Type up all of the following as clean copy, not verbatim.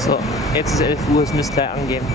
So, jetzt ist 11 Uhr, es müsste gleich angehen.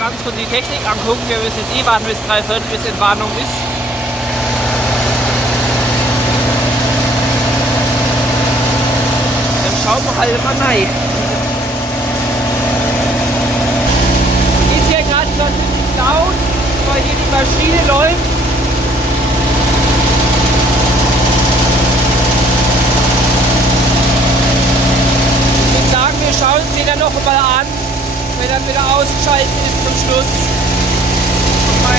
Ganz kurz die Technik angucken. Wir müssen jetzt eh warten bis 3/4 bis Entwarnung ist. Dann schauen wir halt mal rein. Ist hier gerade so ein bisschen laut, weil hier die Maschine läuft. Ich würde sagen, wir schauen sie dann noch mal an, wenn er wieder ausgeschaltet ist zum Schluss. Und mal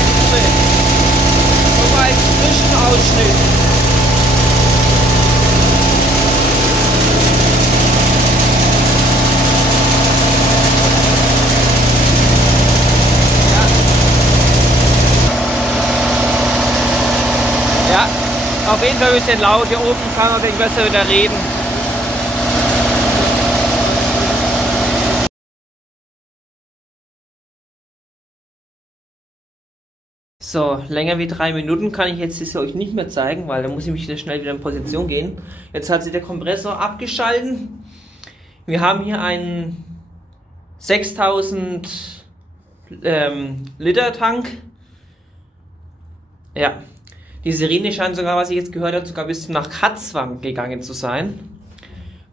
einen Zwischenausschnitt. Ja, auf jeden Fall ein bisschen laut. Hier oben kann man nicht besser wieder reden. So, länger wie 3 Minuten kann ich jetzt das euch nicht mehr zeigen, weil da muss ich mich sehr schnell wieder in Position gehen. Jetzt hat sich der Kompressor abgeschalten. Wir haben hier einen 6000 Liter Tank. Ja, die Sirene scheint sogar, was ich jetzt gehört habe, sogar bis nach Katzwang gegangen zu sein.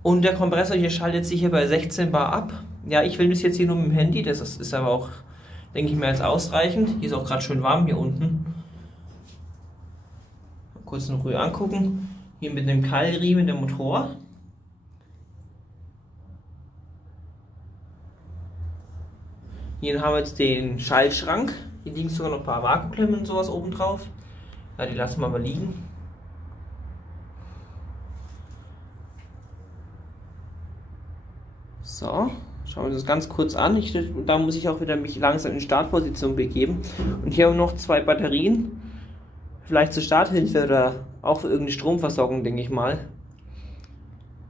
Und der Kompressor hier schaltet sich hier bei 16 Bar ab. Ja, ich will das jetzt hier nur mit dem Handy, das ist aber auch, denke ich, mehr als ausreichend. Hier ist auch gerade schön warm hier unten. Mal kurz in Ruhe angucken. Hier mit dem Keilriemen der Motor. Hier haben wir jetzt den Schaltschrank. Hier liegen sogar noch ein paar Vakuumklemmen und sowas oben drauf. Ja, die lassen wir mal liegen. So. Schauen wir uns das ganz kurz an. Da muss ich auch wieder mich langsam in Startposition begeben. Und hier haben wir noch 2 Batterien. Vielleicht zur Starthilfe oder auch für irgendeine Stromversorgung, denke ich mal.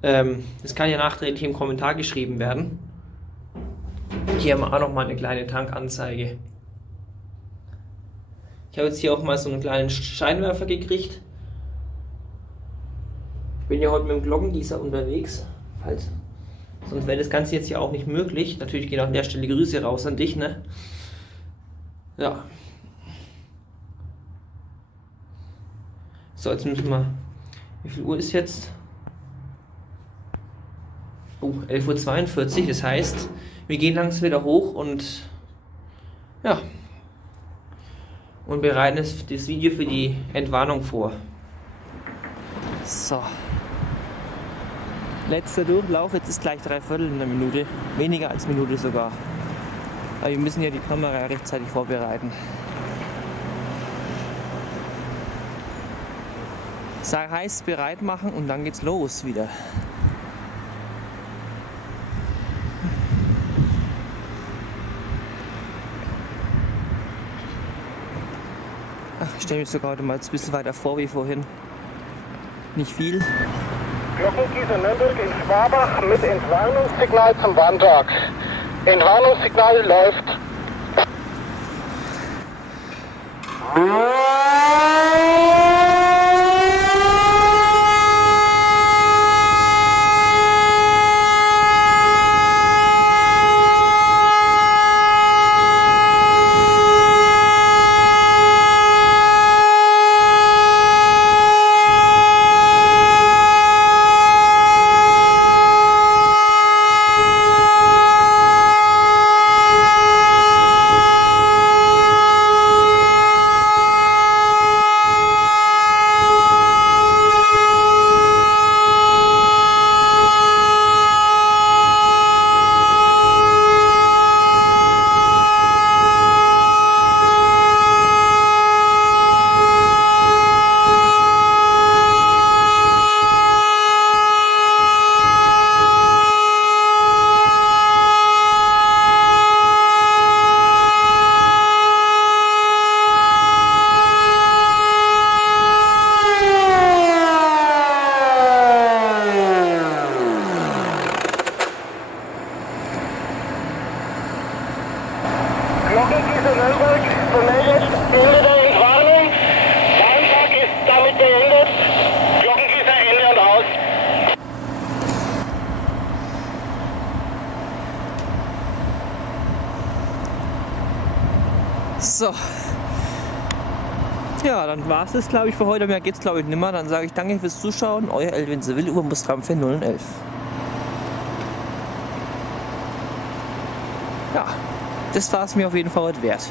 Das kann ja nachträglich im Kommentar geschrieben werden. Hier haben wir auch noch mal eine kleine Tankanzeige. Ich habe jetzt hier auch mal so einen kleinen Scheinwerfer gekriegt. Ich bin ja heute mit dem Glockengießer unterwegs. Sonst wäre das Ganze jetzt ja auch nicht möglich. Natürlich gehen auch an der Stelle Grüße raus an dich, ne? Ja. So, jetzt müssen wir... Wie viel Uhr ist jetzt? Oh, 11:42 Uhr. Das heißt, wir gehen langsam wieder hoch und... Ja. und bereiten das Video für die Entwarnung vor. So. Letzter Durchlauf, jetzt ist gleich 3/4 einer Minute. Weniger als Minute sogar. Aber wir müssen ja die Kamera rechtzeitig vorbereiten. Sag heißt bereit machen und dann geht's los wieder. Ach, ich stelle mich sogar heute mal ein bisschen weiter vor wie vorhin. Nicht viel. Glockengießer Nürnberg in Schwabach mit Entwarnungssignal zum Warntag. Entwarnungssignal läuft. Glockengießer Nürnberg vermeldet Ende der Entwarnung. Warntag ist damit beendet. Glockengießer Ende und aus. So. Ja, dann war es das, glaube ich, für heute. Mehr geht's, glaube ich, nimmer. Dann sage ich danke fürs Zuschauen. Euer Elvin Seville über Mustram 011. Ja, das war es mir auf jeden Fall heute wert.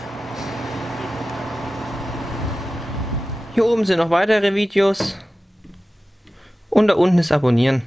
Hier oben sind noch weitere Videos und da unten ist Abonnieren.